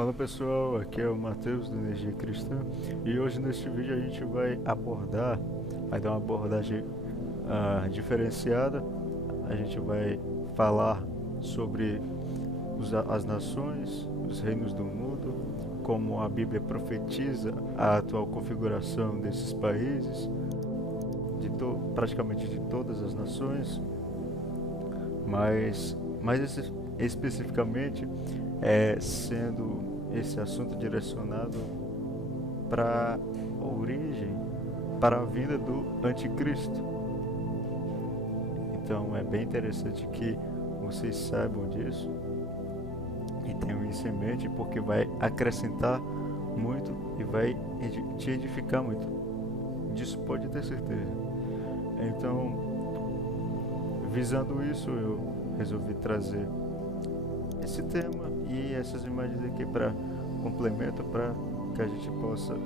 Fala pessoal, aqui é o Matheus do Energia Cristã e hoje neste vídeo a gente vai dar uma abordagem diferenciada. A gente vai falar sobre as nações, os reinos do mundo, como a Bíblia profetiza a atual configuração desses países, praticamente de todas as nações, mas especificamente sendo esse assunto direcionado para a origem, para a vinda do anticristo. Então é bem interessante que vocês saibam disso e tenham isso em mente, porque vai acrescentar muito e vai te edificar muito. Disso pode ter certeza. Então, visando isso, eu resolvi trazer esse tema e essas imagens aqui para complemento, para que a gente possa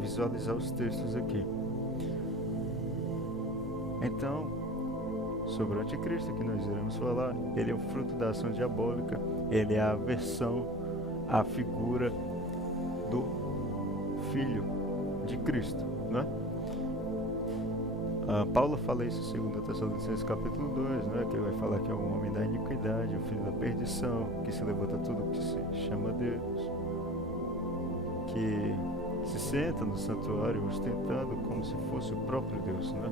visualizar os textos aqui. Então, sobre o anticristo que nós iremos falar, ele é o fruto da ação diabólica, ele é a versão, a figura do Filho de Cristo, né? Paulo fala isso em 2 Tessalonicenses capítulo 2, né, que ele vai falar que é o homem da iniquidade, o filho da perdição, que se levanta tudo que se chama Deus, que se senta no santuário ostentando como se fosse o próprio Deus, né?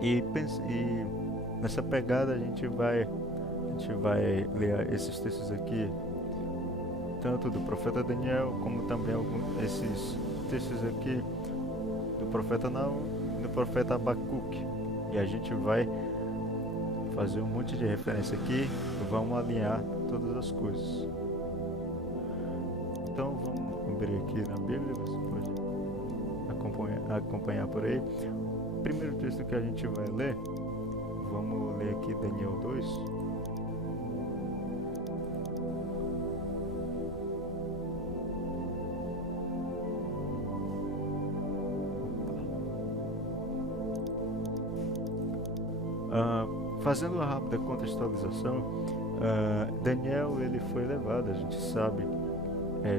E nessa pegada a gente vai ler esses textos aqui, tanto do profeta Daniel, como também esses textos aqui do profeta Naum e do profeta Abacuque. E a gente vai fazer um monte de referência aqui e vamos alinhar todas as coisas. Então vamos abrir aqui na Bíblia, você pode acompanhar por aí. O primeiro texto que a gente vai ler, vamos ler aqui Daniel 2. Fazendo uma rápida contextualização, Daniel ele foi levado, a gente sabe,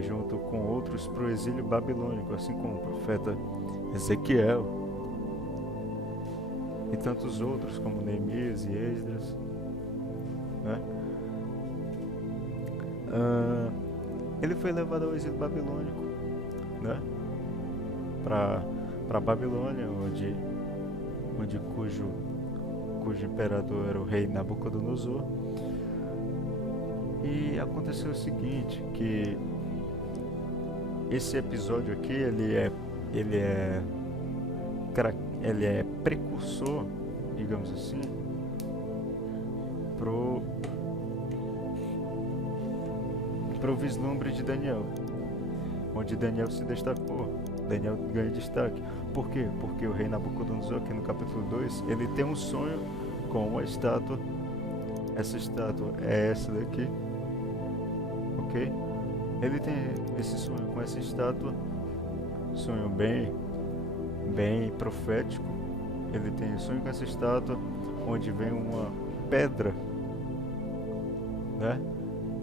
junto com outros para o exílio babilônico, assim como o profeta Ezequiel e tantos outros como Neemias e Esdras, né? Ele foi levado ao exílio babilônico, né? Para Babilônia, cujo imperador era o rei Nabucodonosor. E aconteceu o seguinte, que esse episódio aqui ele é precursor, digamos assim, pro vislumbre de Daniel, onde Daniel se destacou. Daniel ganha destaque. Por quê? Porque o rei Nabucodonosor, aqui no capítulo 2, ele tem um sonho com uma estátua. Essa estátua é essa daqui, ok? Ele tem esse sonho com essa estátua, sonho bem profético. Ele tem um sonho com essa estátua, onde vem uma pedra, né?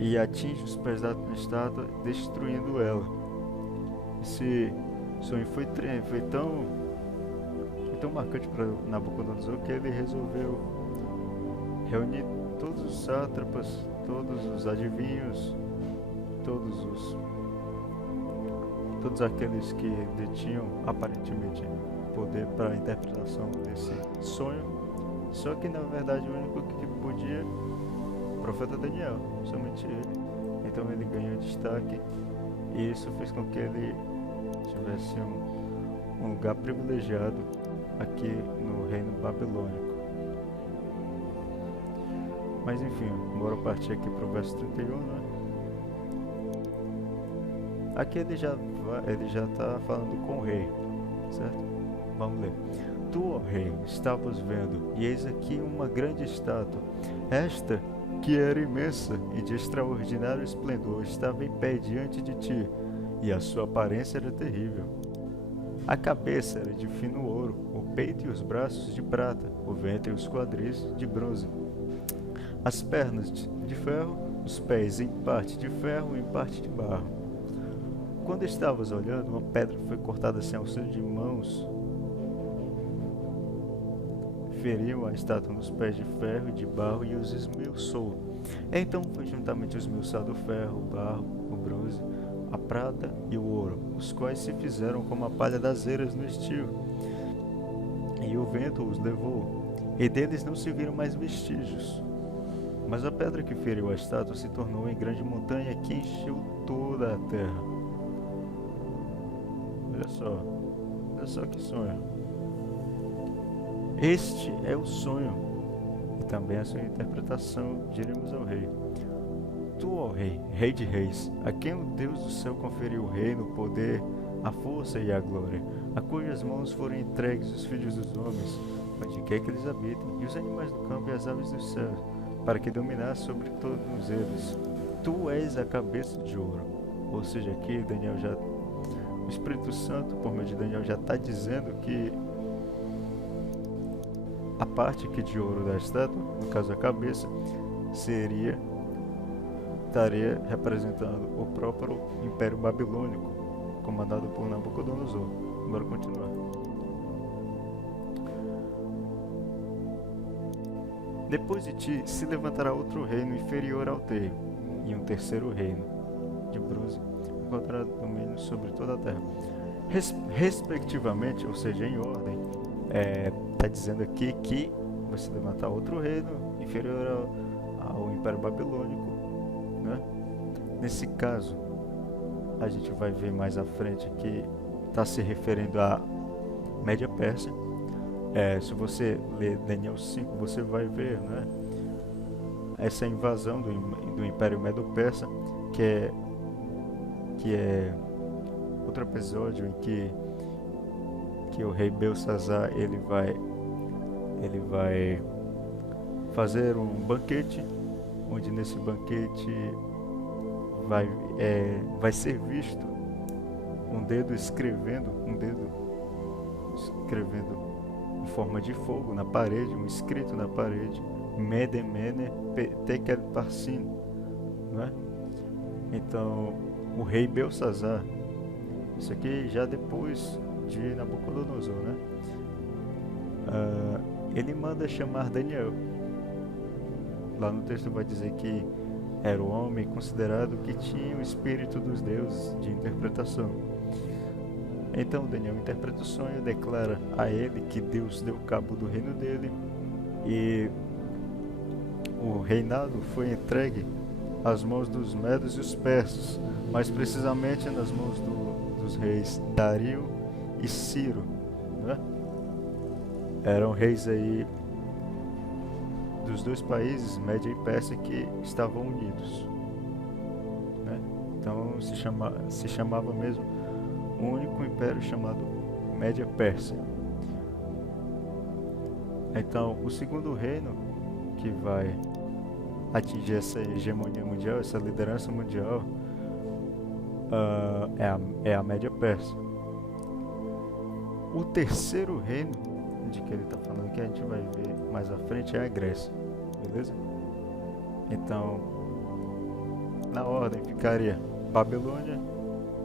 E atinge os pés da estátua, destruindo ela. Esse sonho foi tão marcante para Nabucodonosor que ele resolveu reunir todos os sátrapas, todos os adivinhos, todos aqueles que detinham aparentemente poder para a interpretação desse sonho. Só que na verdade o único que podia, o profeta Daniel, somente ele. Então ele ganhou destaque e isso fez com que ele tivesse um lugar privilegiado aqui no reino babilônico. Mas enfim, bora partir aqui para o verso 31, né? Aqui ele já está falando com o rei, certo? Vamos ler. Tu, ó rei, estavas vendo, e eis aqui uma grande estátua. Esta, que era imensa e de extraordinário esplendor, estava em pé diante de ti, e a sua aparência era terrível. A cabeça era de fino ouro, o peito e os braços de prata, o ventre e os quadris de bronze. as pernas de ferro, os pés em parte de ferro e em parte de barro. Quando estavas olhando, uma pedra foi cortada sem auxílio de mãos, feriu a estátua nos pés de ferro e de barro e os esmiuçou. Então foi juntamente esmiuçado o ferro, o barro, o bronze, a prata e o ouro, os quais se fizeram como a palha das eiras no estio. E o vento os levou, e deles não se viram mais vestígios. Mas a pedra que feriu a estátua se tornou em grande montanha que encheu toda a terra. Olha só que sonho. Este é o sonho, e também a sua interpretação, diremos ao rei. Tu, ó rei, rei de reis, a quem o Deus do céu conferiu o reino, o poder, a força e a glória, a cujas mãos foram entregues os filhos dos homens, onde quer que eles habitem, e os animais do campo e as aves dos céus, para que dominasse sobre todos eles. Tu és a cabeça de ouro. Ou seja, aqui Daniel já, o Espírito Santo, por meio de Daniel, já está dizendo que a parte aqui de ouro da estátua, no caso a cabeça, estaria representando o próprio Império Babilônico, comandado por Nabucodonosor. Bora continuar. Depois de ti se levantará outro reino inferior ao teu, e um terceiro reino, de bronze, encontrará domínio sobre toda a terra. Respectivamente, ou seja, em ordem, está dizendo aqui que vai se levantar outro reino inferior ao Império Babilônico, né? Nesse caso, a gente vai ver mais à frente que está se referindo à Média Pérsia. Se você ler Daniel 5, você vai ver, né, essa invasão do Império Medo-Persa, que é outro episódio em que o rei Belsazar ele vai fazer um banquete, onde nesse banquete vai ser visto um dedo escrevendo em forma de fogo na parede, um escrito na parede, Medemene Tekel Parsin, né? Então o rei Belsazar, isso aqui já depois de Nabucodonosor, né? Ele manda chamar Daniel. Lá no texto vai dizer que era o homem considerado que tinha o espírito dos deuses de interpretação. Então Daniel interpreta o sonho e declara a ele que Deus deu cabo do reino dele e o reinado foi entregue às mãos dos medos e os persas, mais precisamente nas mãos dos reis Dario e Ciro, né? Eram reis aí dos dois países, Média e Pérsia, que estavam unidos, né? Então se chamava mesmo um único império chamado Média Pérsia. Então o segundo reino que vai atingir essa hegemonia mundial, essa liderança mundial, é a Média Pérsia. O terceiro reino de que ele está falando, que a gente vai ver mais à frente, é a Grécia, beleza? Então, na ordem ficaria Babilônia,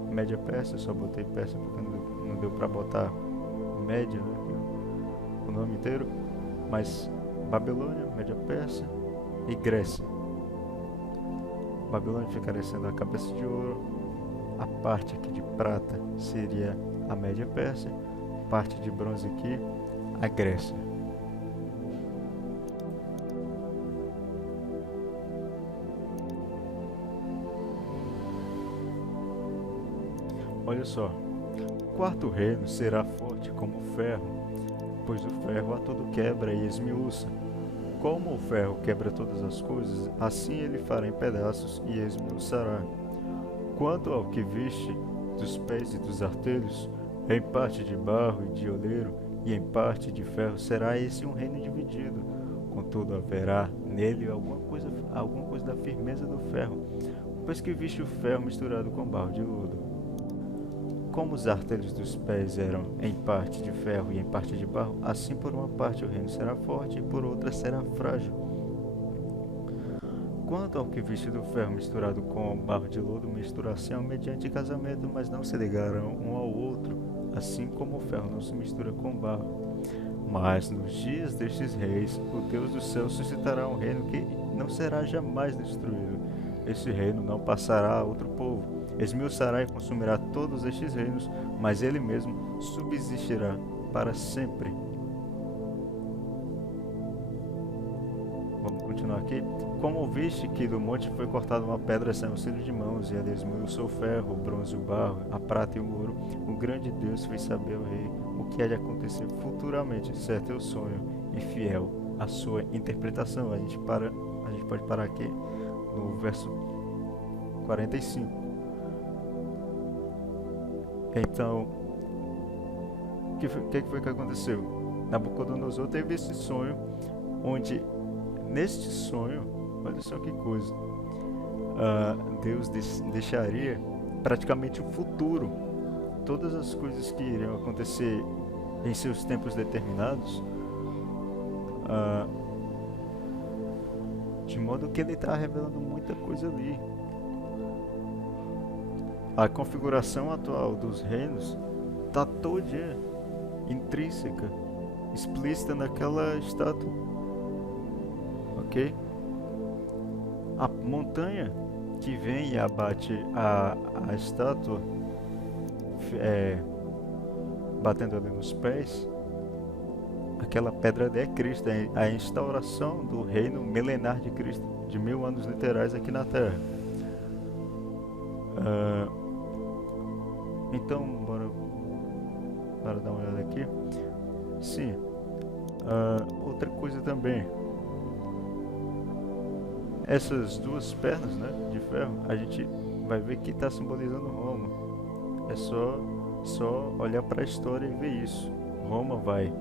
Média Pérsia. Só botei Pérsia porque não deu para botar Média, né, o nome inteiro, mas Babilônia, Média Pérsia e Grécia. Babilônia ficaria sendo a cabeça de ouro, a parte aqui de prata seria a Média Pérsia, parte de bronze aqui, a Grécia. Olha só, o quarto reino será forte como o ferro, pois o ferro a todo quebra e esmiuça. Como o ferro quebra todas as coisas, assim ele fará em pedaços e esmiuçará. Quanto ao que viste dos pés e dos artelhos, em parte de barro e de oleiro, e em parte de ferro, será esse um reino dividido. Contudo, haverá nele alguma coisa da firmeza do ferro, pois que viste o ferro misturado com barro de lodo. Como os artelhos dos pés eram em parte de ferro e em parte de barro, assim por uma parte o reino será forte e por outra será frágil. Quanto ao que viste do ferro misturado com barro de lodo, misturação mediante casamento, mas não se ligarão um ao outro, assim como o ferro não se mistura com o barro. Mas nos dias destes reis, o Deus do céu suscitará um reino que não será jamais destruído. Este reino não passará a outro povo. Esmiuçará e consumirá todos estes reinos, mas ele mesmo subsistirá para sempre. Vamos continuar aqui. Como ouviste que do monte foi cortada uma pedra sem auxílio de mãos, e ela esmiuçou o ferro, o bronze, o barro, a prata e o ouro, o grande Deus fez saber ao rei o que há de acontecer futuramente. Certo é o sonho e fiel a sua interpretação. A gente pode parar aqui no verso 45. Então, o que foi que aconteceu? Nabucodonosor teve esse sonho, onde neste sonho, olha só que coisa, Deus deixaria praticamente o futuro, todas as coisas que iriam acontecer em seus tempos determinados, de modo que ele está revelando muita coisa ali. A configuração atual dos reinos está toda intrínseca, explícita naquela estátua, ok? A montanha que vem e abate a estátua, batendo ali nos pés, aquela pedra ali é Cristo, é a instauração do reino milenar de Cristo, de 1000 anos literais aqui na Terra. Então, bora dar uma olhada aqui. Sim. Outra coisa também. Essas duas pernas, né, de ferro, a gente vai ver que está simbolizando Roma. É só olhar para a história e ver isso. Roma vai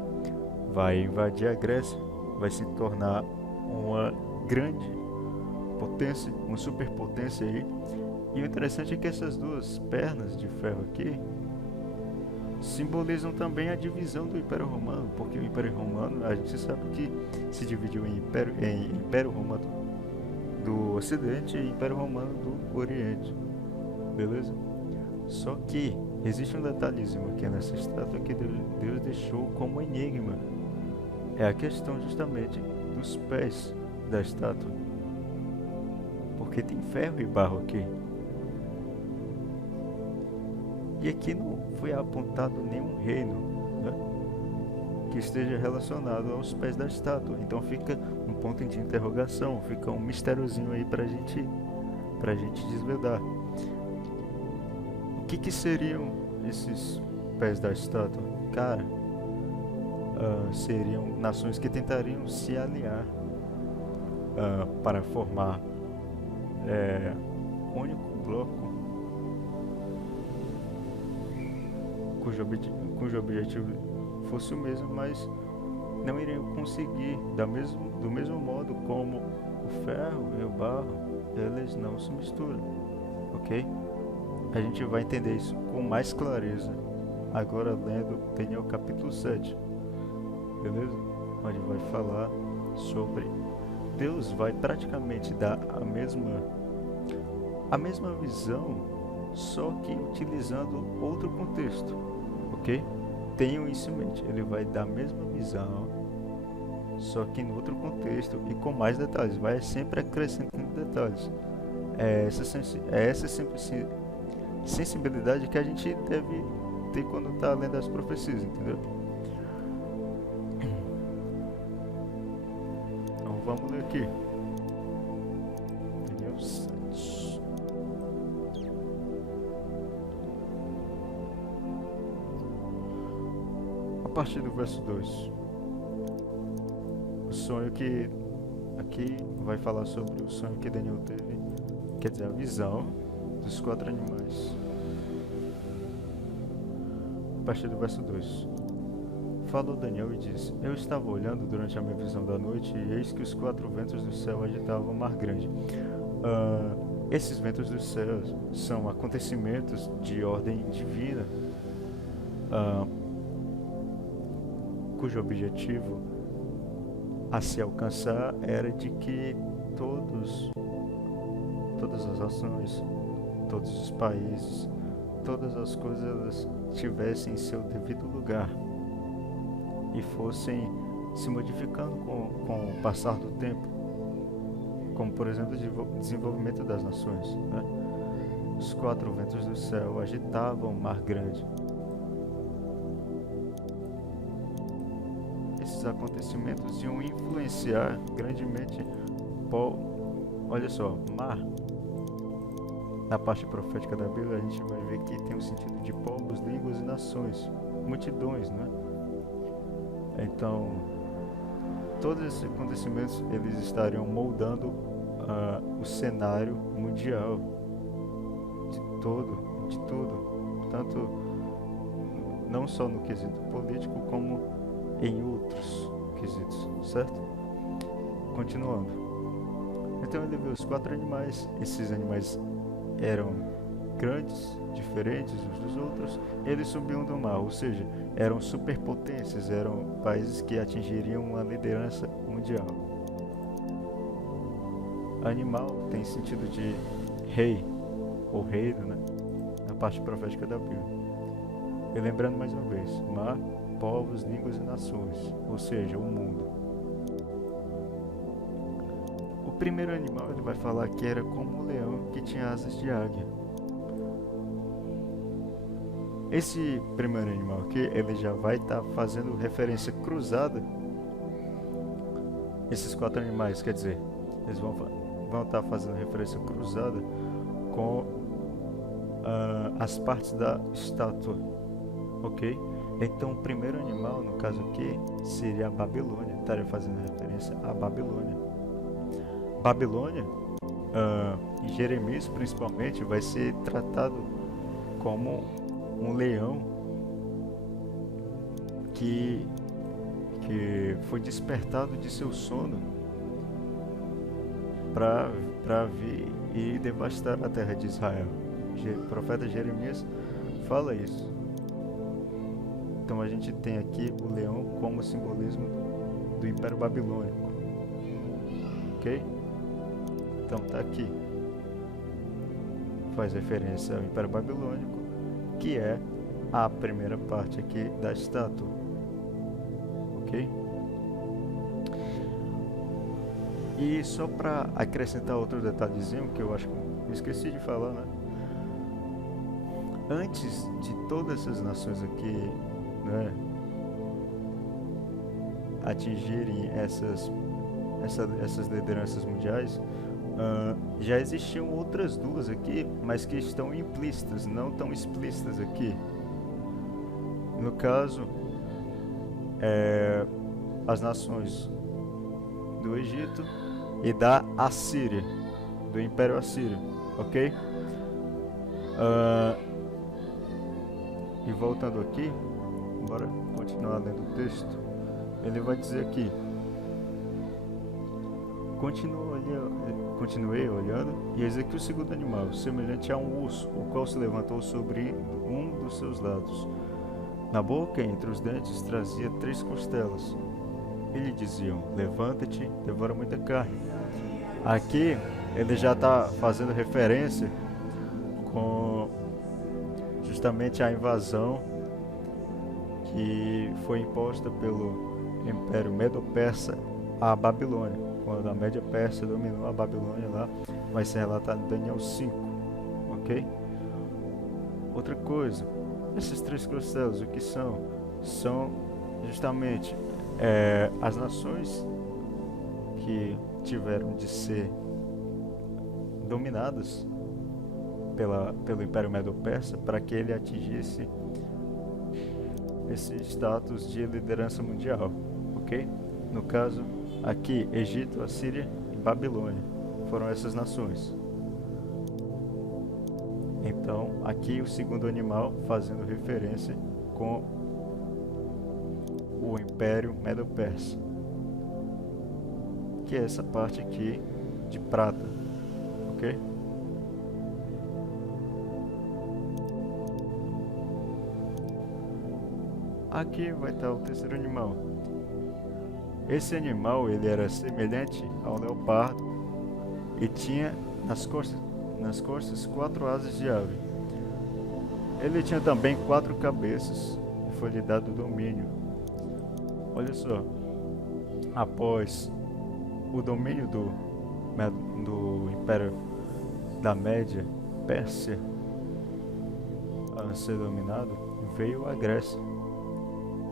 invadir a Grécia, vai se tornar uma grande potência, uma superpotência aí. E o interessante é que essas duas pernas de ferro aqui simbolizam também a divisão do Império Romano, porque o Império Romano, a gente sabe que se dividiu em Império Romano do Ocidente e Império Romano do Oriente, beleza? Só que existe um detalhezinho aqui nessa estátua que Deus deixou como enigma. É a questão justamente dos pés da estátua, porque tem ferro e barro aqui. E aqui não foi apontado nenhum reino, né, que esteja relacionado aos pés da estátua. Então fica um ponto de interrogação, fica um mistériozinho aí pra gente desvendar. O que seriam esses pés da estátua? Cara, seriam nações que tentariam se aliar para formar um único bloco cujo objetivo fosse o mesmo, mas não iriam conseguir do mesmo modo como o ferro e o barro, eles não se misturam, ok? A gente vai entender isso com mais clareza agora lendo Daniel capítulo 7, beleza? Onde vai falar sobre Deus vai praticamente dar a mesma visão, só que utilizando outro contexto, ok? Tenham isso em mente, ele vai dar a mesma visão, só que em outro contexto e com mais detalhes, vai sempre acrescentando detalhes. É essa sensibilidade que a gente deve ter quando está lendo as profecias, entendeu? Então vamos ler aqui. Daniel 7. A partir do verso 2. O sonho que aqui vai falar sobre o sonho que Daniel teve, quer dizer, a visão dos 4 animais. A partir do verso 2. Falou Daniel e disse: Eu estava olhando durante a minha visão da noite, e eis que os 4 ventos do céu agitavam o mar grande. Esses ventos do céu são acontecimentos de ordem divina, cujo objetivo a se alcançar era de que todos todas as ações, todos os países, todas as coisas tivessem em seu devido lugar e fossem se modificando com o passar do tempo, como por exemplo o desenvolvimento das nações, né? Os quatro ventos do céu agitavam o mar grande. Esses acontecimentos iam influenciar grandemente olha só, mar. Na parte profética da Bíblia a gente vai ver que tem o sentido de povos, línguas e nações, multidões, né? Então, todos esses acontecimentos eles estariam moldando o cenário mundial de tudo, tanto não só no quesito político como em outros quesitos, certo? Continuando. Então ele viu os quatro animais. Esses animais eram grandes, diferentes uns dos outros. Eles subiam do mar, ou seja, eram superpotências, eram países que atingiriam uma liderança mundial. Animal tem sentido de rei, ou reino, né? Na parte profética da Bíblia. E lembrando mais uma vez, mar, povos, línguas e nações, ou seja, o mundo. O primeiro animal ele vai falar que era como um leão que tinha asas de águia. Esse primeiro animal aqui, ele já vai estar fazendo referência cruzada. Esses quatro animais, quer dizer, eles vão estar fazendo referência cruzada com as partes da estátua, ok? Então o primeiro animal, no caso aqui, seria a Babilônia, estaria fazendo referência à Babilônia. Babilônia, em Jeremias principalmente, vai ser tratado como um leão que foi despertado de seu sono para vir e devastar a terra de Israel. O profeta Jeremias fala isso. Então a gente tem aqui o leão como simbolismo do Império Babilônico, ok? Então tá aqui, faz referência ao Império Babilônico, que é a primeira parte aqui da estátua, ok? E só para acrescentar outro detalhezinho que eu acho que eu esqueci de falar, né? Antes de todas essas nações aqui, né, atingirem essas lideranças mundiais, já existiam outras duas aqui, mas que estão implícitas, não tão explícitas aqui. No caso, as nações do Egito e da Assíria, do Império Assírio, ok? E voltando aqui, bora continuar lendo o texto. Ele vai dizer aqui: continuei olhando, e eis aqui o segundo animal, semelhante a um urso, o qual se levantou sobre um dos seus lados. Na boca, entre os dentes, trazia 3 costelas. E lhe diziam: levanta-te, devora muita carne. Aqui, ele já está fazendo referência com justamente a invasão que foi imposta pelo Império Medo-Persa à Babilônia. Quando a Média Persa dominou a Babilônia lá, vai ser relatado em Daniel 5, ok? Outra coisa, esses 3 costelos, o que são? São justamente as nações que tiveram de ser dominadas pelo Império Medo-Persa para que ele atingisse esse status de liderança mundial, ok? No caso, aqui, Egito, Assíria e Babilônia foram essas nações. Então, aqui o segundo animal fazendo referência com o Império Medo-Persa, que é essa parte aqui de prata, ok? Aqui vai estar o terceiro animal. Esse animal ele era semelhante ao leopardo e tinha nas costas nas costas 4 asas de ave. Ele tinha também 4 cabeças e foi-lhe dado domínio. Olha só, após o domínio do Império da Média, Pérsia, a ser dominado, veio a Grécia,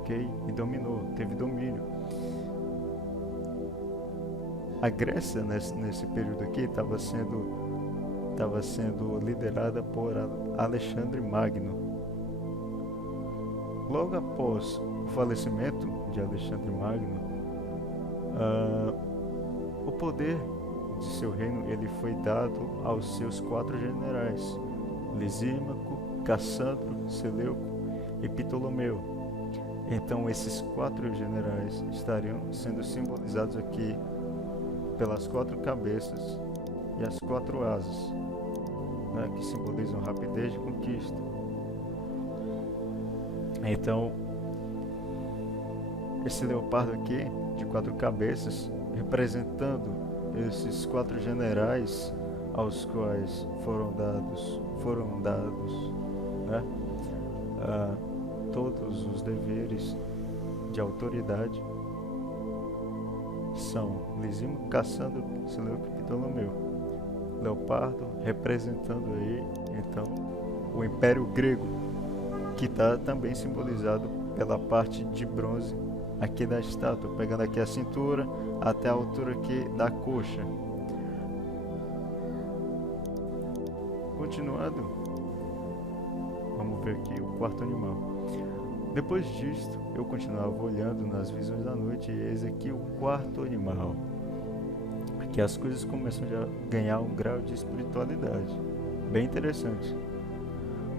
ok? E dominou, teve domínio. A Grécia nesse período aqui estava sendo liderada por Alexandre Magno. Logo após o falecimento de Alexandre Magno, o poder de seu reino ele foi dado aos seus 4 generais, Lisímaco, Cassandro, Seleuco e Ptolomeu. Então esses 4 generais estariam sendo simbolizados aqui pelas 4 cabeças e as 4 asas, né, que simbolizam rapidez de conquista. Então esse leopardo aqui de 4 cabeças, representando esses 4 generais aos quais foram dados, né, todos os deveres de autoridade, são Lisímaco, Cassandro, Seleuco e Ptolomeu. Leopardo representando aí então o Império Grego, que está também simbolizado pela parte de bronze aqui da estátua, pegando aqui a cintura até a altura aqui da coxa. Continuando, vamos ver aqui o 4º animal. Depois disto, eu continuava olhando nas visões da noite e eis aqui o 4º animal. Aqui as coisas começam a ganhar um grau de espiritualidade bem interessante.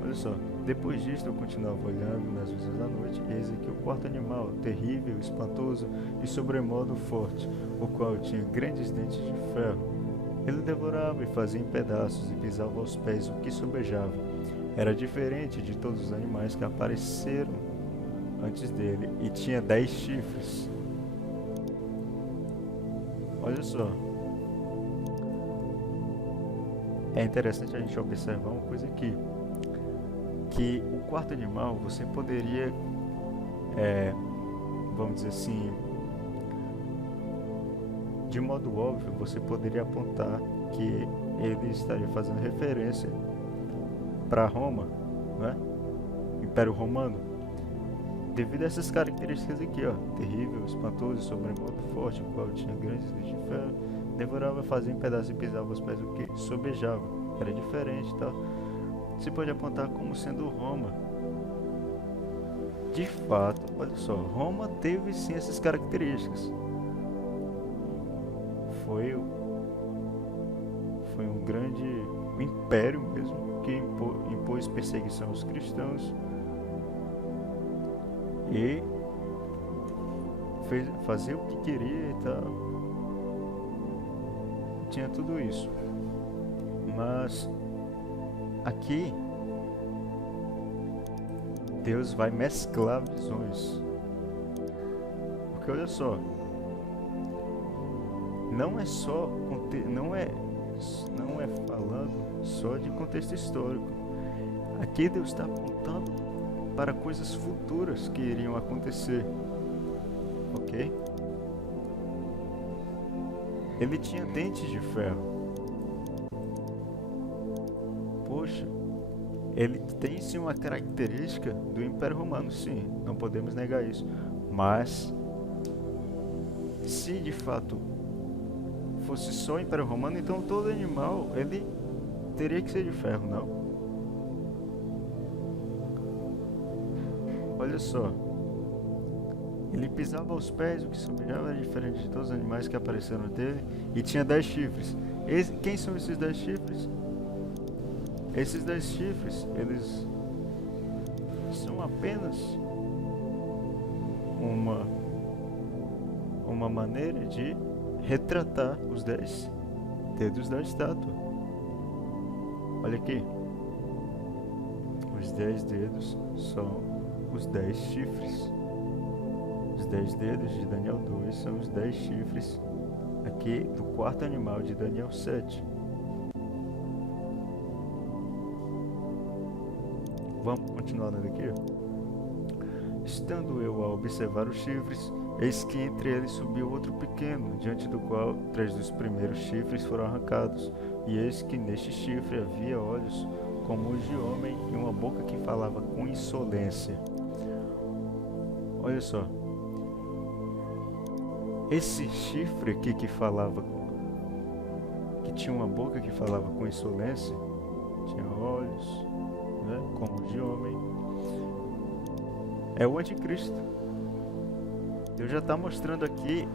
Olha só, depois disto eu continuava olhando nas visões da noite e eis aqui o 4º animal, terrível, espantoso e sobremodo forte, o qual tinha grandes dentes de ferro. Ele devorava e fazia em pedaços e pisava aos pés o que sobejava. Era diferente de todos os animais que apareceram antes dele e tinha 10 chifres. Olha só. É interessante a gente observar uma coisa aqui. Que o 4º animal você poderia, vamos dizer assim, de modo óbvio, você poderia apontar que ele estaria fazendo referência para Roma, né? Império Romano, devido a essas características aqui, ó, terrível, espantoso, sobremodo forte, o qual tinha grandes dentes de ferro, devorava, fazia em pedaços e pisava os pés, o que sobejava, era diferente, tá? Se pode apontar como sendo Roma. De fato, olha só, Roma teve sim essas características. Foi um grande império mesmo, que impôs perseguição aos cristãos e fazia o que queria e tal. Tinha tudo isso. Mas aqui Deus vai mesclar visões. Porque olha só, não é falando só de contexto histórico. Aqui Deus está apontando para coisas futuras que iriam acontecer, ok? Ele tinha dentes de ferro. Poxa, ele tem sim uma característica do Império Romano, sim, não podemos negar isso. Mas, se de fato fosse só o Império Romano, então todo animal ele teria que ser de ferro, não? Olha só, ele pisava aos pés, o que sobejava era diferente de todos os animais que apareceram dele, e tinha 10 chifres. Quem são esses 10 chifres? Esses 10 chifres, eles são apenas uma maneira de retratar os 10 dedos da estátua. Olha aqui. Os 10 dedos são os 10 chifres. Os 10 dedos de Daniel 2 são os 10 chifres aqui do 4º animal de Daniel 7. Vamos continuar lendo aqui. Estando eu a observar os chifres, eis que entre eles subiu outro pequeno, diante do qual 3 dos primeiros chifres foram arrancados. E eis que neste chifre havia olhos como os de homem e uma boca que falava com insolência. Olha só. Esse chifre aqui que falava, que tinha uma boca que falava com insolência, tinha olhos, né, como os de homem, é o anticristo. Deus já está mostrando aqui,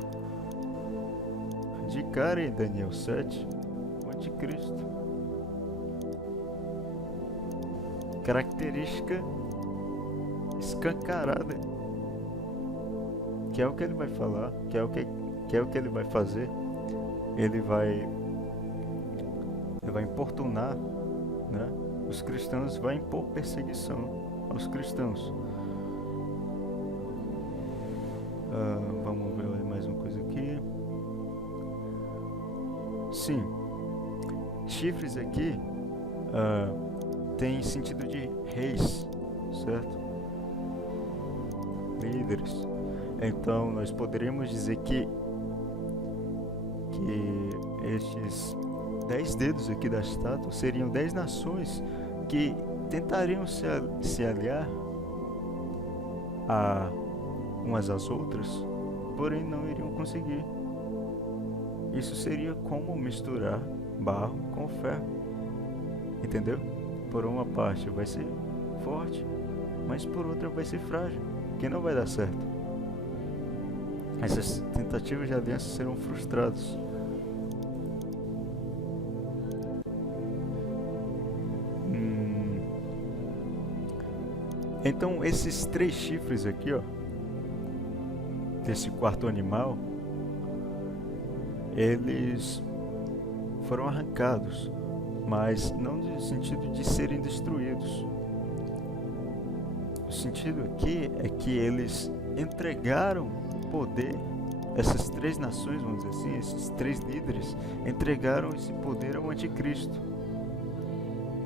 de cara em Daniel 7, o anticristo. Característica escancarada, que é o que ele vai falar, que é o que ele vai fazer. Ele vai importunar, né, os cristãos, vai impor perseguição aos cristãos. Vamos ver mais uma coisa aqui. Sim, chifres aqui tem sentido de reis, certo? Líderes. Então nós poderíamos dizer que estes 10 dedos aqui da estátua seriam 10 nações que tentariam se aliar a umas às outras, porém não iriam conseguir. Isso seria como misturar barro com ferro, entendeu? Por uma parte vai ser forte, mas por outra vai ser frágil, que não vai dar certo. Essas tentativas de aliança serão frustradas. Então esses 3 chifres aqui, ó, desse quarto animal, eles foram arrancados, mas não no sentido de serem destruídos. O sentido aqui é que eles entregaram o poder, essas 3 nações, vamos dizer assim, esses 3 líderes, entregaram esse poder ao anticristo.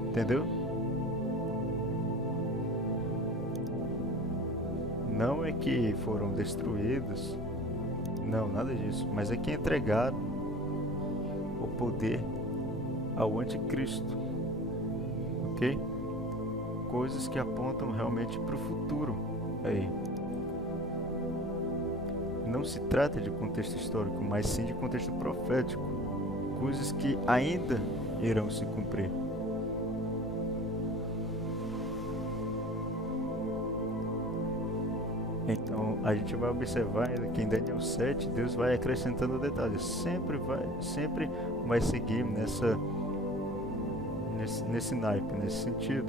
Entendeu? Não é que foram destruídos, não, nada disso, mas é que entregaram o poder ao anticristo, ok? Coisas que apontam realmente para o futuro aí. Não se trata de contexto histórico, mas sim de contexto profético, coisas que ainda irão se cumprir. Então a gente vai observar que em Daniel 7 Deus vai acrescentando detalhes, sempre vai seguir nesse naipe, nesse sentido.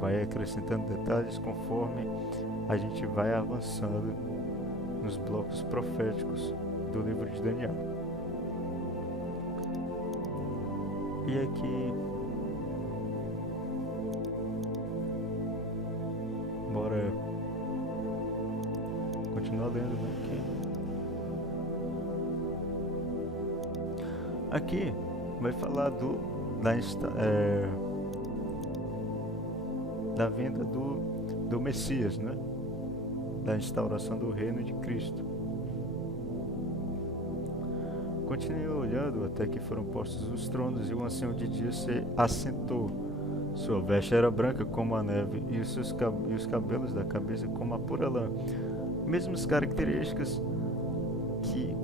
Vai acrescentando detalhes conforme a gente vai avançando nos blocos proféticos do livro de Daniel. E aqui, bora continuar lendo aqui vai falar da vinda do Messias, né? Da instauração do reino de Cristo. Continuei olhando até que foram postos os tronos e o ancião de dia se assentou. Sua veste era branca como a neve e os cabelos da cabeça como a pura lã. Mesmas características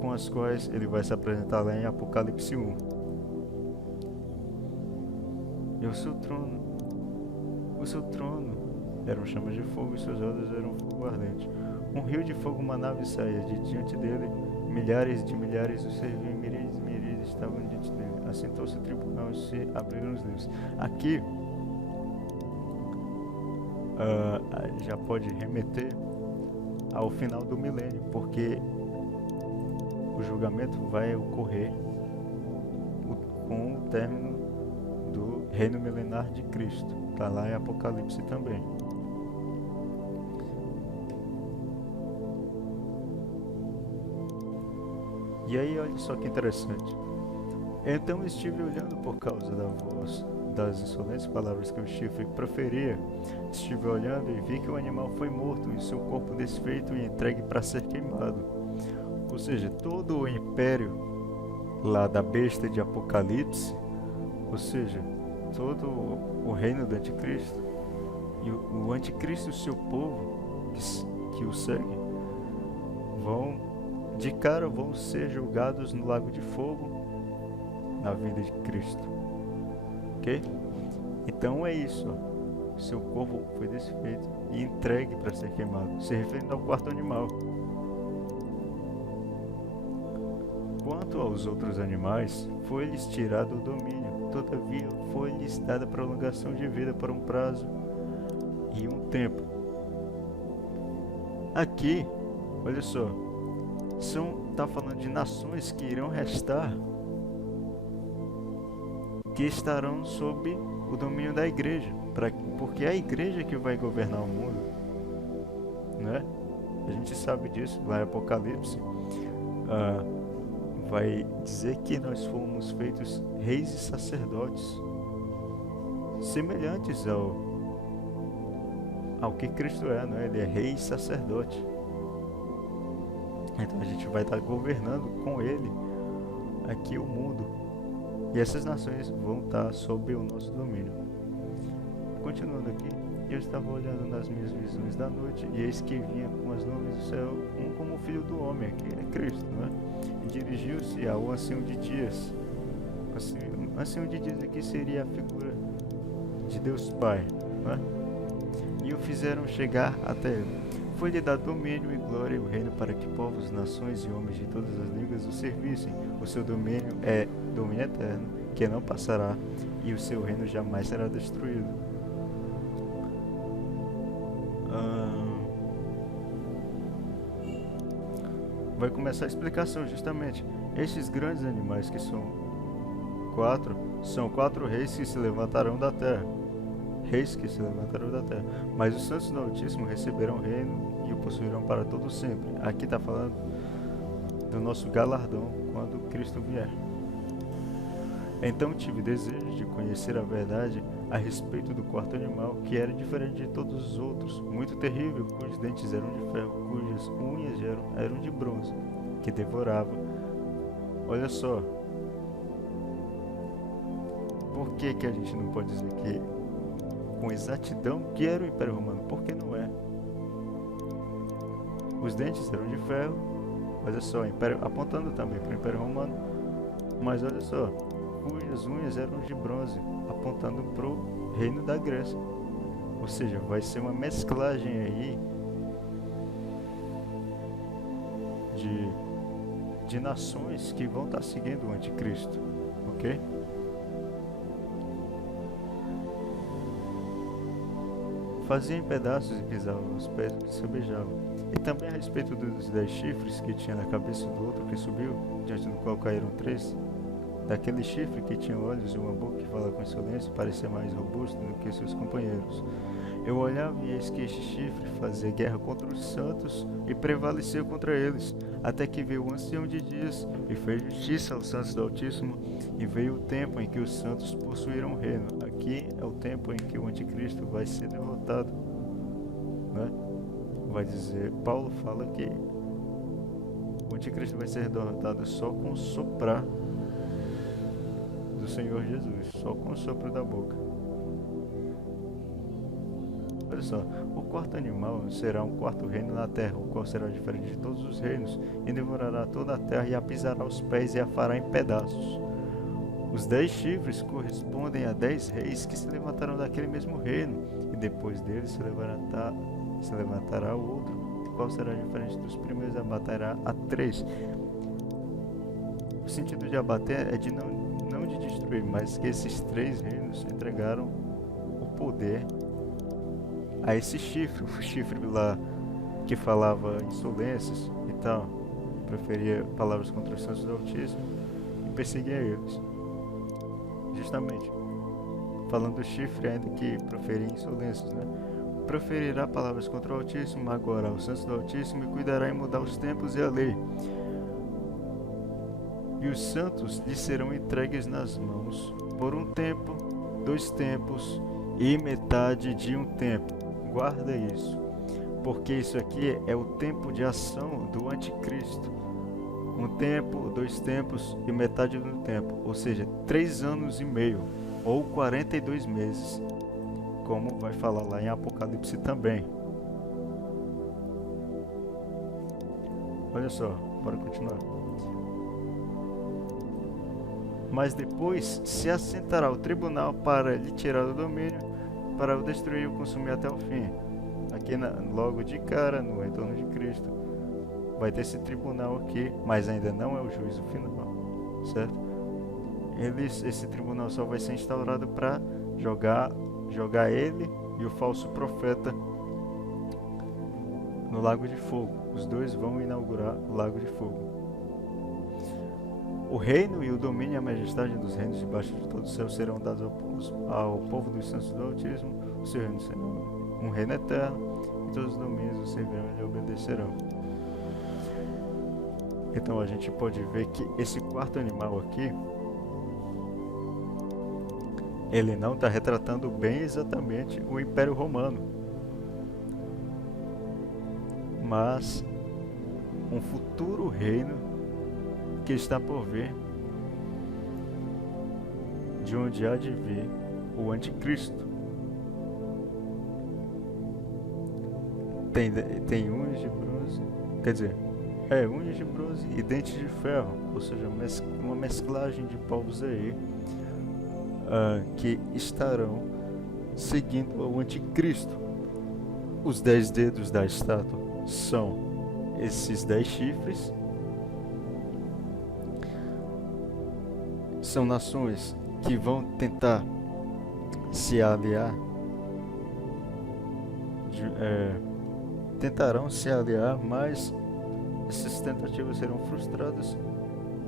com as quais ele vai se apresentar lá em Apocalipse 1. E o seu trono eram chamas de fogo e suas rodas eram fogo ardente. Um rio de fogo manava e saía de diante dele. Milhares de milhares o serviam, miríades e miríades estavam diante dele. Assentou-se o tribunal e se abriram os livros. Aqui já pode remeter ao final do milênio, porque o julgamento vai ocorrer com o término do reino milenar de Cristo. Está lá em Apocalipse também. E aí, olha só que interessante. Então estive olhando por causa da voz das insolentes palavras que o chifre proferia, estive olhando e vi que o animal foi morto e seu corpo desfeito e entregue para ser queimado. Ou seja, todo o império lá da besta de Apocalipse, ou seja, todo o reino do anticristo, e o anticristo e o seu povo que o segue, vão ser julgados no lago de fogo na vinda de Cristo. Ok? Então é isso. Ó. Seu corpo foi desfeito e entregue para ser queimado, se referindo ao quarto animal. Quanto aos outros animais, foi-lhes tirado o domínio, todavia foi-lhes dada prolongação de vida por um prazo e um tempo. Aqui, olha só, está falando de nações que irão restar, que estarão sob o domínio da igreja, porque é a igreja que vai governar o mundo, né? A gente sabe disso, lá em Apocalipse, vai dizer que nós fomos feitos reis e sacerdotes, semelhantes ao que Cristo é, né? Ele é rei e sacerdote. Então a gente vai estar governando com ele aqui o mundo. E essas nações vão estar sob o nosso domínio. Continuando aqui, eu estava olhando nas minhas visões da noite, e eis que vinha com as nuvens do céu, um como o Filho do Homem, que é Cristo, né? E dirigiu-se ao ancião de dias. O ancião de dias aqui seria a figura de Deus Pai, né? E o fizeram chegar até ele. Foi-lhe dado domínio e glória e o reino para que povos, nações e homens de todas as línguas o servissem. O seu domínio é domínio eterno, que não passará, e o seu reino jamais será destruído. Vai começar a explicação justamente. Estes grandes animais que são quatro reis que se levantarão da terra. Reis que se levantarão da terra. Mas os santos do Altíssimo receberão o reino e o possuirão para todo sempre. Aqui está falando do nosso galardão quando Cristo vier. Então tive desejo de conhecer a verdade a respeito do quarto animal, que era diferente de todos os outros, muito terrível, cujos dentes eram de ferro, cujas unhas eram de bronze, que devorava. Olha só, por que a gente não pode dizer que com exatidão que era o Império Romano? Porque não é. Os dentes eram de ferro, olha só, apontando também para o Império Romano, mas olha só, cujas unhas eram de bronze, apontando para o reino da Grécia. Ou seja, vai ser uma mesclagem aí de nações que vão estar seguindo o anticristo, ok? Fazia em pedaços e pisava nos pés do que se beijavam. E também a respeito dos 10 chifres que tinha na cabeça do outro que subiu, diante do qual caíram 3, daquele chifre que tinha olhos e uma boca que falava com insolência, parecia mais robusto do que seus companheiros. Eu olhava e eis que este chifre fazia guerra contra os santos e prevaleceu contra eles, até que veio o ancião de dias e fez justiça aos santos do Altíssimo, e veio o tempo em que os santos possuíram o reino. Aqui é o tempo em que o anticristo vai ser derrotado, né? Vai dizer, Paulo fala que o anticristo vai ser derrotado só com o soprar do Senhor Jesus, só com o sopro da boca. Olha só, o quarto animal será um quarto reino na terra, o qual será diferente de todos os reinos, e devorará toda a terra, e a pisará aos pés, e a fará em pedaços. Os 10 chifres correspondem a 10 reis que se levantarão daquele mesmo reino, e depois deles se levantará o outro, o qual será diferente dos primeiros, e abaterá a 3. O sentido de abater é de não de destruir, mas que esses 3 reinos entregaram o poder a esse chifre, o chifre lá que falava insolências e tal, preferia palavras contra os santos do Altíssimo e perseguia eles. Justamente, falando do chifre ainda que proferia insolências, né? Proferirá palavras contra o Altíssimo, agora aos santos do Altíssimo, e cuidará em mudar os tempos e a lei. E os santos lhe serão entregues nas mãos por um tempo, 2 tempos e metade de um tempo. Guarda isso, porque isso aqui é o tempo de ação do anticristo. 1 tempo, 2 tempos e metade do tempo, ou seja, 3 anos e meio, ou 42 meses, como vai falar lá em Apocalipse também. Olha só, bora continuar. Mas depois se assentará o tribunal para lhe tirar o domínio, para o destruir e o consumir até o fim. Aqui logo de cara, no retorno de Cristo, vai ter esse tribunal aqui, mas ainda não é o juízo final, certo? Esse tribunal só vai ser instaurado para jogar ele e o falso profeta no Lago de Fogo. Os dois vão inaugurar o Lago de Fogo. O reino e o domínio e a majestade dos reinos debaixo de todo o céu serão dados ao povo dos santos do Altíssimo. O seu reino será um reino eterno, e todos os domínios o servirão e lhe obedecerão. Então a gente pode ver que esse quarto animal aqui, ele não está retratando bem exatamente o Império Romano, mas um futuro reino que está por vir, de onde há de vir o anticristo. Tem unhas de bronze, quer dizer, unhas de bronze e dentes de ferro, ou seja, uma mesclagem de povos aí que estarão seguindo o anticristo. Os 10 dedos da estátua são esses 10 chifres. São nações que vão tentar se aliar, tentarão se aliar, mas essas tentativas serão frustradas,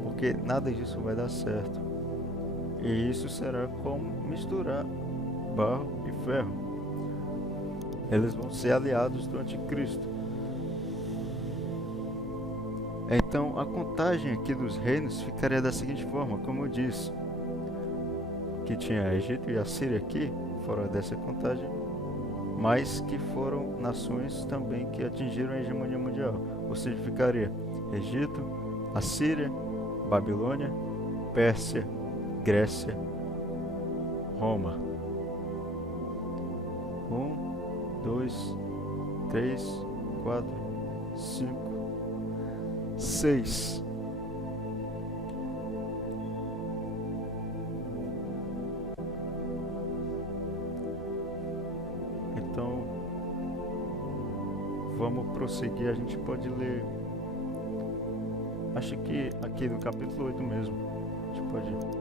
porque nada disso vai dar certo. E isso será como misturar barro e ferro. Eles vão ser aliados do anticristo. Então a contagem aqui dos reinos ficaria da seguinte forma, como eu disse, que tinha Egito e Assíria aqui, fora dessa contagem, mas que foram nações também que atingiram a hegemonia mundial. Ou seja, ficaria Egito, Assíria, Babilônia, Pérsia, Grécia, Roma. 1, 2, 3, 4, 5, 6. Então, vamos prosseguir. A gente pode ler, acho que aqui no capítulo 8 mesmo. A gente pode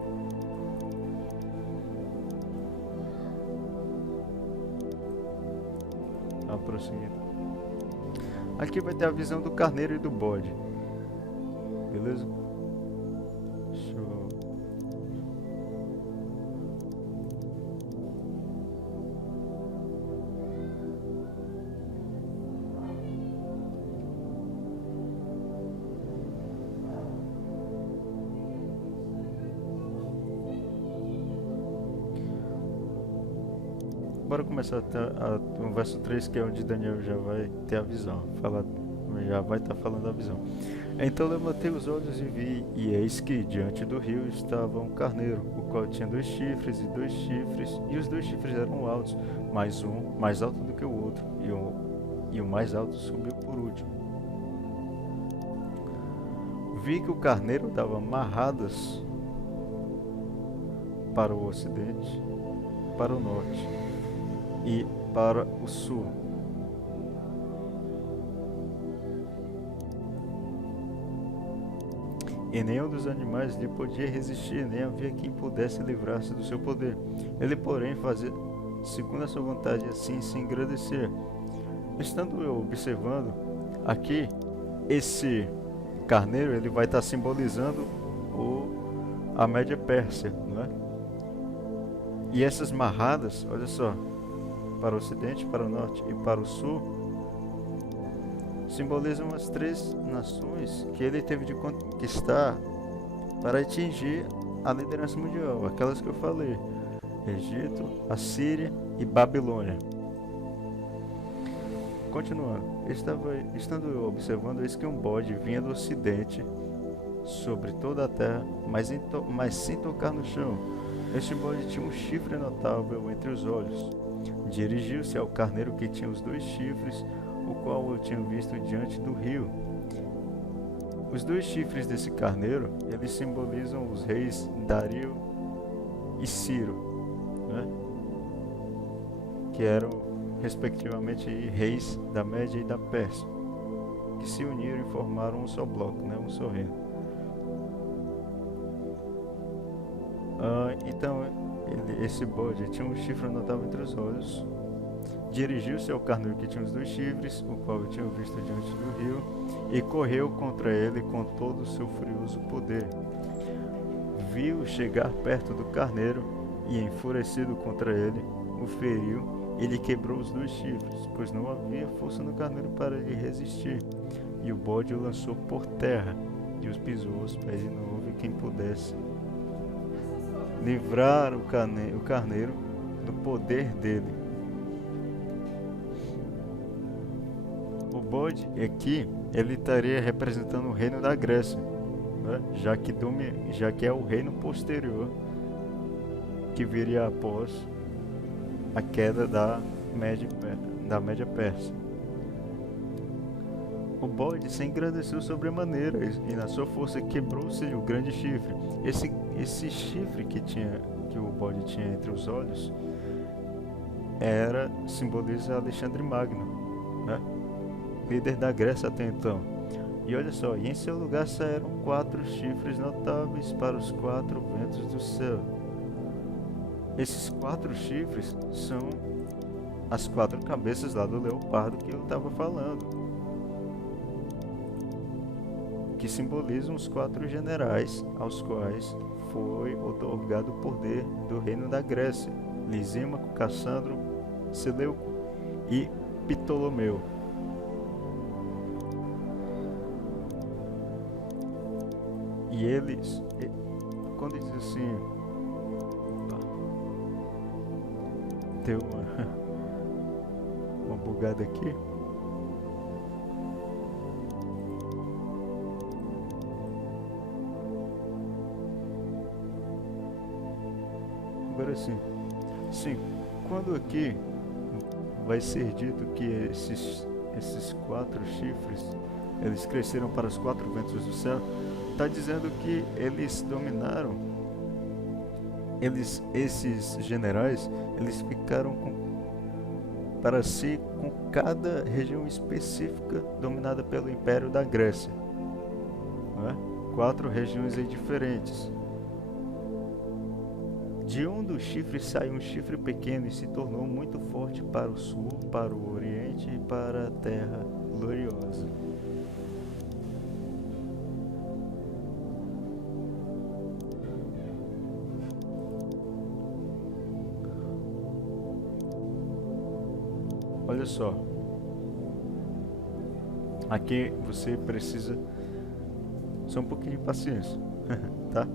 prosseguir. Aqui vai ter a visão do carneiro e do bode. Beleza? Deixa eu... Bora começar no verso 3, que é onde Daniel já vai ter a visão. Já vai estar falando a visão. Então levantei os olhos e vi, e eis que diante do rio estava um carneiro, o qual tinha 2 chifres, e os 2 chifres eram altos, mas um mais alto do que o outro, e o mais alto subiu por último. Vi que o carneiro dava amarradas para o ocidente, para o norte e para o sul. E nenhum dos animais lhe podia resistir, nem havia quem pudesse livrar-se do seu poder. Ele, porém, fazia segundo a sua vontade, e assim se engrandecer. Estando eu observando, aqui, esse carneiro, ele vai estar simbolizando a Média Pérsia, não é? E essas marradas, olha só, para o ocidente, para o norte e para o sul, simbolizam as 3 nações que ele teve de conquistar para atingir a liderança mundial, aquelas que eu falei. Egito, Assíria e Babilônia. Continuando, estando eu observando, eis que um bode vinha do ocidente sobre toda a terra, mas sem tocar no chão. Este bode tinha um chifre notável entre os olhos. Dirigiu-se ao carneiro que tinha os 2 chifres, o qual eu tinha visto diante do rio. Os 2 chifres desse carneiro, eles simbolizam os reis Dario e Ciro, né? Que eram respectivamente reis da Média e da Pérsia, que se uniram e formaram um só bloco, né? Um só reino. Então, esse bode tinha um chifre notável entre os olhos. Dirigiu-se ao carneiro que tinha os 2 chifres, o qual eu tinha visto diante do rio, e correu contra ele com todo o seu furioso poder. Viu chegar perto do carneiro, e enfurecido contra ele, o feriu e lhe quebrou os 2 chifres, pois não havia força no carneiro para lhe resistir. E o bode o lançou por terra, e os pisou aos pés, e não houve quem pudesse livrar o carneiro do poder dele. O bode aqui, ele estaria representando o reino da Grécia, né? já que é o reino posterior que viria após a queda da Média Pérsia. O bode se engrandeceu sobremaneira e na sua força quebrou-se o grande chifre. Esse chifre que o bode tinha entre os olhos simboliza Alexandre Magno, né? Líder da Grécia até então. E olha só, e em seu lugar saíram 4 chifres notáveis para os 4 ventos do céu. Esses 4 chifres são as 4 cabeças lá do leopardo que eu estava falando, que simbolizam os 4 generais aos quais foi otorgado o poder do reino da Grécia: Lisímaco, Cassandro, Seleuco e Ptolomeu. E eles, quando diz assim, deu uma bugada aqui. Agora sim, quando aqui vai ser dito que esses 4 chifres, eles cresceram para os 4 ventos do céu, está dizendo que eles dominaram, esses generais, eles ficaram para si com cada região específica dominada pelo Império da Grécia, não é? 4 regiões aí diferentes. De um dos chifres saiu um chifre pequeno e se tornou muito forte para o sul, para o oriente e para a terra gloriosa. Olha só, aqui você precisa só um pouquinho de paciência, tá?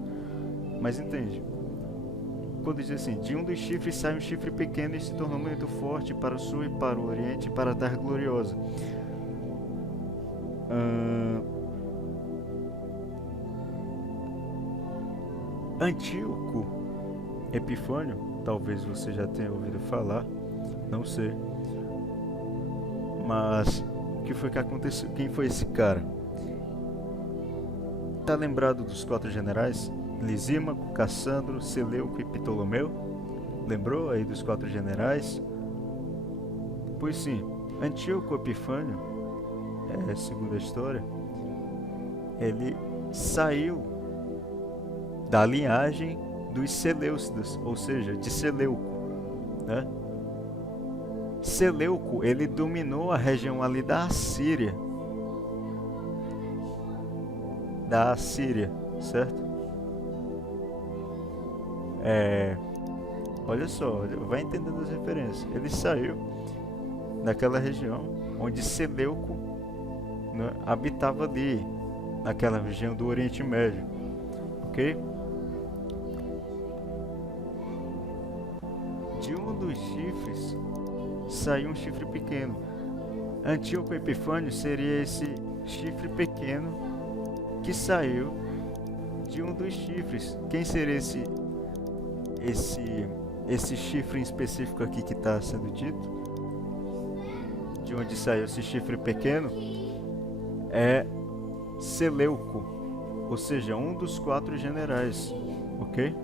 Mas entende? Quando diz assim, de um dos chifres sai um chifre pequeno e se tornou muito forte para o sul e para o oriente e para a terra gloriosa. Antíoco Epifânio, talvez você já tenha ouvido falar, não sei. Mas o que foi que aconteceu? Quem foi esse cara? Tá lembrado dos 4 generais? Lisímaco, Cassandro, Seleuco e Ptolomeu? Lembrou aí dos 4 generais? Pois sim, Antíoco Epifânio, segundo a história, ele saiu da linhagem dos Seleucidas, ou seja, de Seleuco, né? Seleuco, ele dominou a região ali da Assíria, certo? Olha só, vai entendendo as referências. Ele saiu daquela região onde Seleuco, né, habitava ali, naquela região do Oriente Médio, ok? de um dos chifres saiu um chifre pequeno. Antíoco Epifânio seria esse chifre pequeno que saiu de um dos chifres. Quem seria esse chifre em específico aqui que está sendo dito? De onde saiu esse chifre pequeno? É Seleuco, ou seja, um dos 4 generais, ok?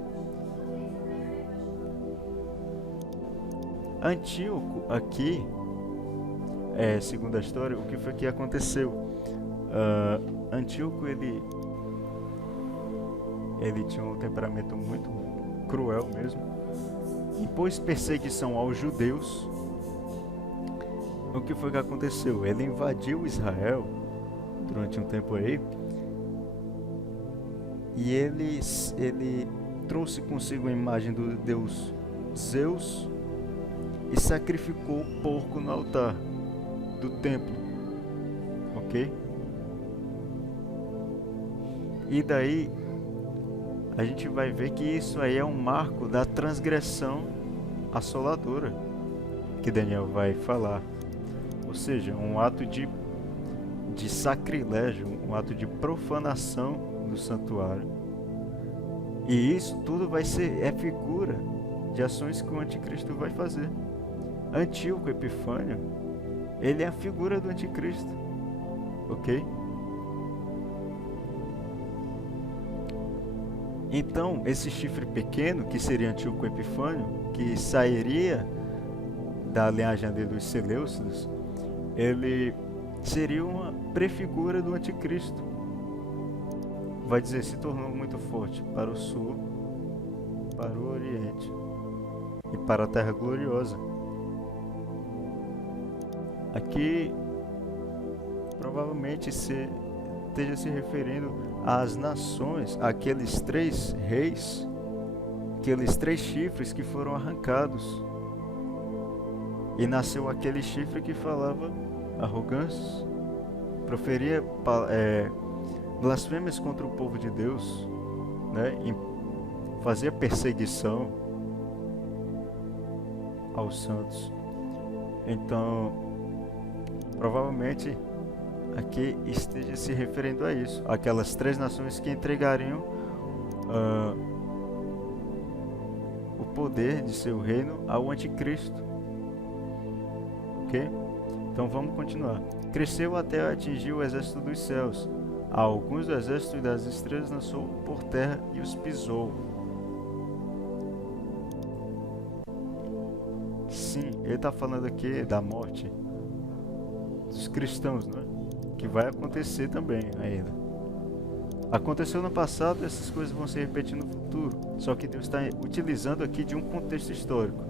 Antíoco aqui, segundo a história, o que foi que aconteceu? Antíoco, ele tinha um temperamento muito cruel mesmo, impôs perseguição aos judeus. O que foi que aconteceu? Ele invadiu Israel durante um tempo aí, e ele trouxe consigo a imagem do deus Zeus e sacrificou o porco no altar do templo, ok? E daí a gente vai ver que isso aí é um marco da transgressão assoladora que Daniel vai falar, ou seja, um ato de sacrilégio, um ato de profanação do santuário. E isso tudo é figura de ações que o anticristo vai fazer. Antíoco Epifânio, ele é a figura do anticristo, ok? Então, esse chifre pequeno, que seria Antíoco Epifânio, que sairia da linhagem ali dos Seleucidos, ele seria uma prefigura do anticristo. Vai dizer, se tornou muito forte para o sul, para o oriente e para a terra gloriosa. Aqui provavelmente esteja se referindo às nações, aqueles 3 reis, aqueles 3 chifres que foram arrancados, e nasceu aquele chifre que falava arrogâncias, proferia blasfêmias contra o povo de Deus, né? E fazia perseguição aos santos. Então, provavelmente aqui esteja se referindo a isso, aquelas 3 nações que entregariam o poder de seu reino ao anticristo, ok? Então vamos continuar. Cresceu até atingir o exército dos céus. A alguns do exército das estrelas lançou por terra e os pisou. Sim, ele está falando aqui da morte dos cristãos, né? Que vai acontecer também ainda. Aconteceu no passado e essas coisas vão se repetir no futuro. Só que Deus está utilizando aqui de um contexto histórico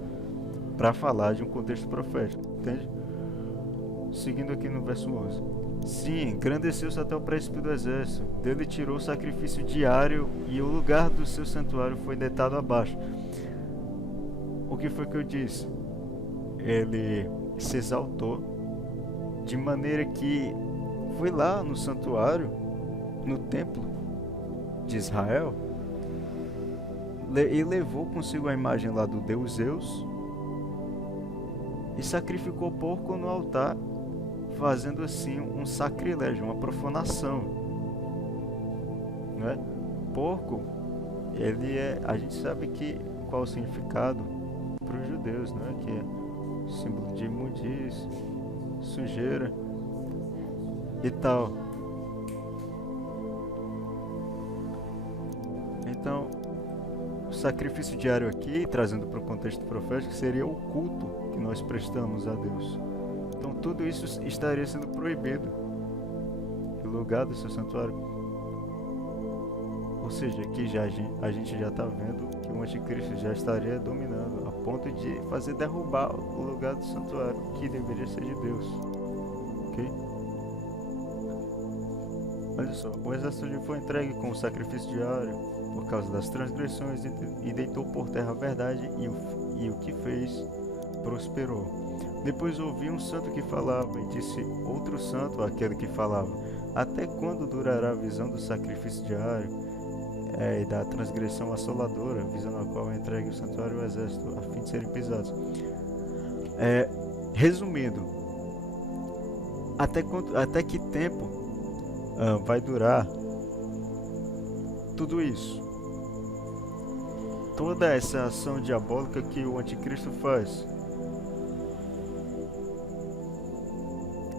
para falar de um contexto profético, entende? Seguindo aqui no verso 11. Sim, engrandeceu-se até o príncipe do exército. Dele tirou o sacrifício diário e o lugar do seu santuário foi deitado abaixo. O que foi que eu disse? Ele se exaltou de maneira que foi lá no santuário, no templo de Israel, e levou consigo a imagem lá do deus Zeus e sacrificou o porco no altar, fazendo assim um sacrilégio, uma profanação, não é? Porco, ele a gente sabe qual o significado para os judeus, não é? Que é símbolo de imundície, sujeira e tal. Então, o sacrifício diário aqui, trazendo para o contexto profético, seria o culto que nós prestamos a Deus. Então tudo isso estaria sendo proibido no lugar do seu santuário. Ou seja, aqui a gente já está vendo que o anticristo já estaria dominando, a ponto de fazer derrubar o lugar do santuário, que deveria ser de Deus. Ok? Olha só, o exército lhe foi entregue com o sacrifício diário por causa das transgressões e deitou por terra a verdade e o que fez prosperou. Depois ouvi um santo que falava e disse outro santo àquele que falava: até quando durará a visão do sacrifício diário? e da transgressão assoladora, visando a qual é entregue o santuário e o exército, a fim de serem pisados. Resumindo, até que tempo vai durar tudo isso? Toda essa ação diabólica que o anticristo faz.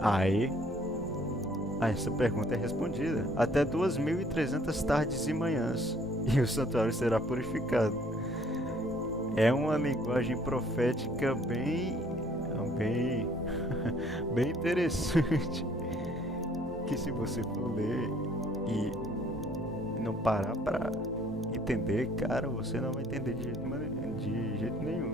Aí essa pergunta é respondida. Até 2.300 tardes e manhãs, e o santuário será purificado. É uma linguagem profética bem bem interessante, que se você for ler e não parar para entender, cara, você não vai entender de jeito nenhum.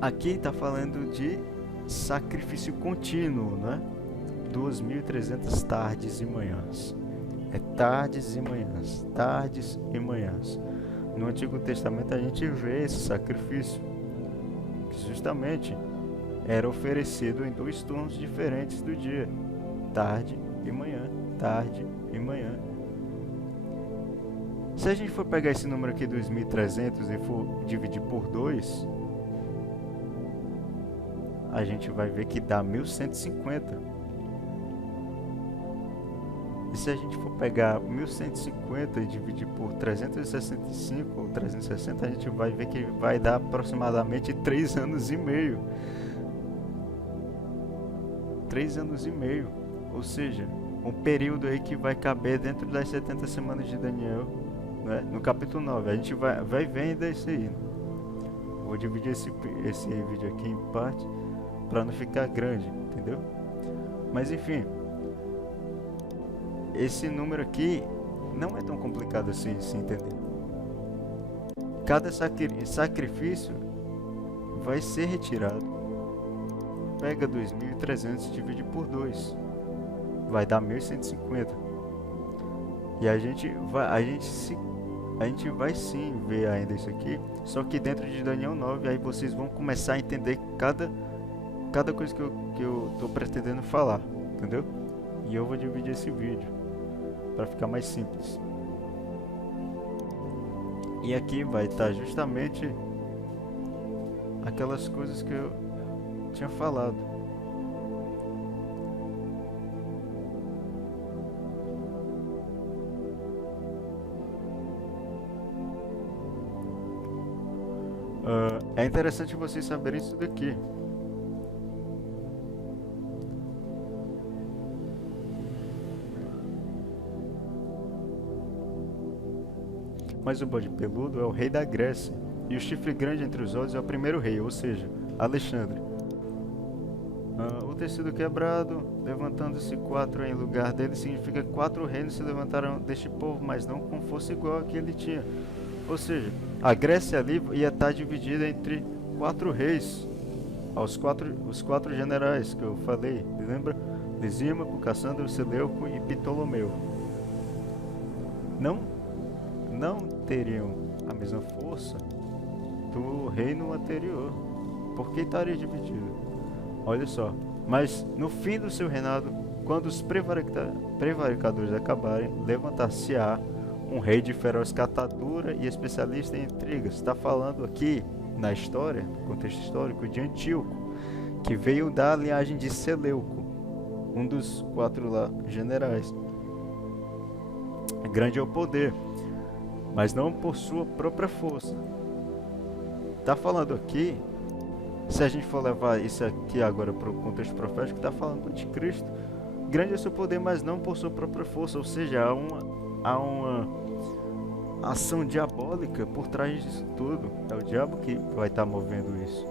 Aqui está falando de sacrifício contínuo, né? 2.300 tardes e manhãs. É tardes e manhãs, tardes e manhãs. No Antigo Testamento a gente vê esse sacrifício, que justamente era oferecido em 2 turnos diferentes do dia, tarde e manhã, tarde e manhã. Se a gente for pegar esse número aqui, 2.300, e for dividir por 2, a gente vai ver que dá 1.150. E se a gente for pegar 1.150 e dividir por 365 ou 360, a gente vai ver que vai dar aproximadamente 3 anos e meio. 3 anos e meio. Ou seja, um período aí que vai caber dentro das 70 semanas de Daniel, né? No capítulo 9. A gente vai vendo isso aí. Vou dividir esse vídeo aqui em parte para não ficar grande, entendeu? Mas enfim, esse número aqui não é tão complicado assim se entender. Cada sacrifício vai ser retirado. Pega 2.300 e divide por 2, vai dar 1.150. E a gente vai sim ver ainda isso aqui, só que dentro de Daniel 9, aí vocês vão começar a entender cada coisa que eu tô pretendendo falar, entendeu? E eu vou dividir esse vídeo para ficar mais simples. E aqui vai estar justamente aquelas coisas que eu tinha falado. É interessante vocês saberem isso daqui. Mas o bode peludo é o rei da Grécia, e o chifre grande entre os olhos é o primeiro rei, ou seja, Alexandre. O tecido quebrado, levantando-se 4 em lugar dele, significa que 4 reinos se levantaram deste povo, mas não com força igual a que ele tinha. Ou seja, a Grécia ali ia estar dividida entre 4 reis, os 4 generais que eu falei, lembra? Lisímaco, Cassandro, Seleuco e Ptolomeu. Não teriam a mesma força do reino anterior. Por que estaria dividido? Olha só. Mas no fim do seu reinado, quando os prevaricadores acabarem, levantar-se-á um rei de feroz catadura e especialista em intrigas. Está falando aqui na história, no contexto histórico, de Antíoco, que veio da linhagem de Seleuco, um dos 4 lá generais. Grande é o poder, mas não por sua própria força. Está falando aqui, se a gente for levar isso aqui agora para o contexto profético, está falando do anticristo. Grande é o seu poder, mas não por sua própria força. Ou seja, há uma ação diabólica por trás disso tudo. É o diabo que vai estar movendo isso.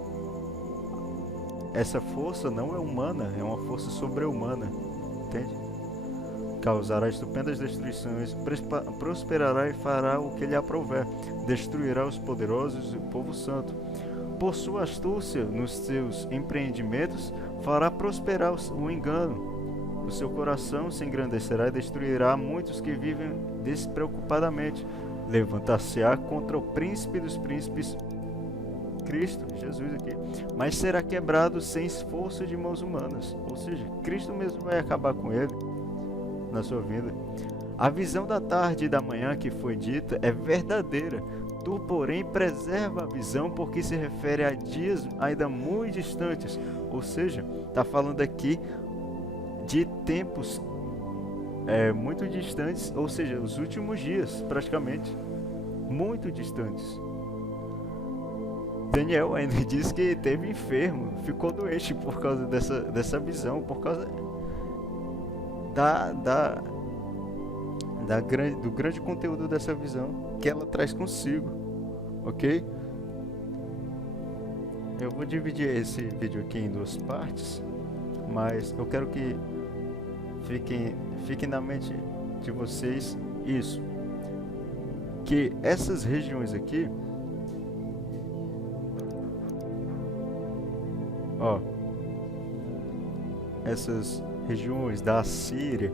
Essa força não é humana, é uma força sobre-humana, entende? Causará estupendas destruições, prosperará e fará o que lhe aprouver, destruirá os poderosos e o povo santo. Por sua astúcia nos seus empreendimentos, fará prosperar o engano. O seu coração se engrandecerá e destruirá muitos que vivem despreocupadamente. Levantar-se-á contra o príncipe dos príncipes, Cristo, Jesus aqui, mas será quebrado sem esforço de mãos humanas. Ou seja, Cristo mesmo vai acabar com ele. na sua vida. A visão da tarde e da manhã que foi dita é verdadeira. Tu, porém, preserva a visão porque se refere a dias ainda muito distantes. Ou seja, está falando aqui de tempos muito distantes, ou seja, os últimos dias, praticamente, muito distantes. Daniel ainda diz que esteve enfermo, ficou doente por causa dessa visão, por causa do grande conteúdo dessa visão que ela traz consigo, ok? Eu vou dividir esse vídeo aqui em duas partes, mas eu quero que fique na mente de vocês isso, que essas regiões aqui, ó, essas regiões da Síria,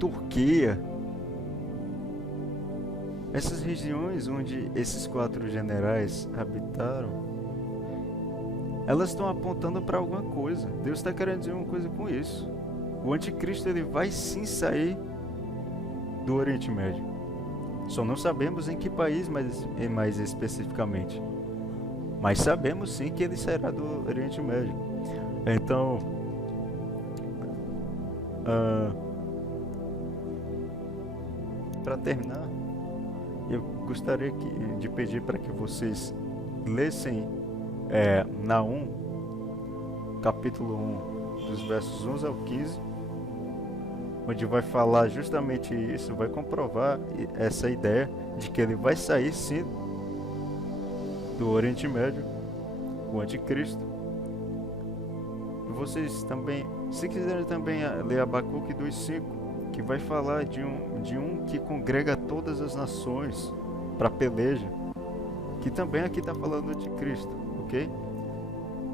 Turquia, essas regiões onde esses 4 generais habitaram, elas estão apontando para alguma coisa. Deus está querendo dizer uma coisa com isso. O anticristo, ele vai sim sair do Oriente Médio. Só não sabemos em que país mais especificamente. Mas sabemos sim que ele sairá do Oriente Médio. Então, para terminar, eu gostaria de pedir para que vocês lessem Naum, capítulo 1, dos versos 11 ao 15, onde vai falar justamente isso, vai comprovar essa ideia de que ele vai sair sim do Oriente Médio, o anticristo. E vocês também, se quiserem também ler Abacuque 2:5, que vai falar de um que congrega todas as nações para peleja, que também aqui está falando de Cristo, ok?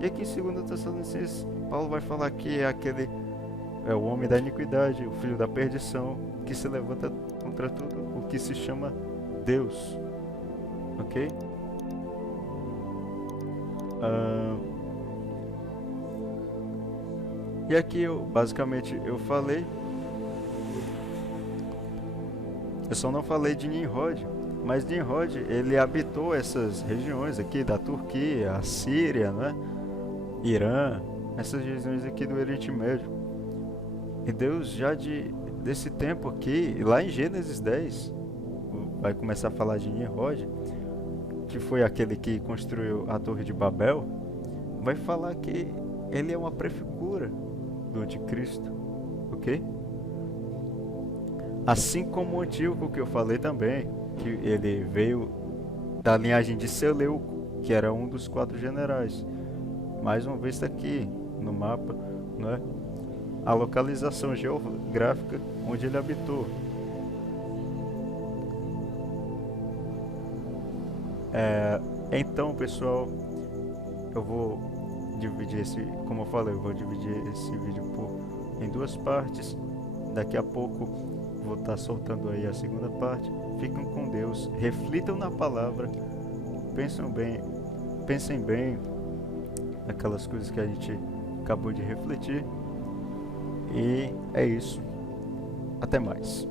E aqui em 2 Tessalonicenses, Paulo vai falar que é o homem da iniquidade, o filho da perdição, que se levanta contra tudo o que se chama Deus, ok? E aqui basicamente eu falei, eu só não falei de Nimrod, mas Nimrod, ele habitou essas regiões aqui da Turquia, a Síria, né? Irã, essas regiões aqui do Oriente Médio. E Deus já desse tempo aqui, lá em Gênesis 10, vai começar a falar de Nimrod, que foi aquele que construiu a Torre de Babel, vai falar que ele é uma prefigura do anticristo, ok? Assim como o Antíoco, que eu falei também, que ele veio da linhagem de Seleuco, que era um dos 4 generais. Mais uma vez está aqui no mapa, né? A localização geográfica onde ele habitou. Então, pessoal, eu vou dividir como eu falei, eu vou dividir esse vídeo em 2 partes. Daqui a pouco vou estar soltando aí a segunda parte. Fiquem com Deus, reflitam na palavra, pensem bem naquelas coisas que a gente acabou de refletir. E é isso. Até mais.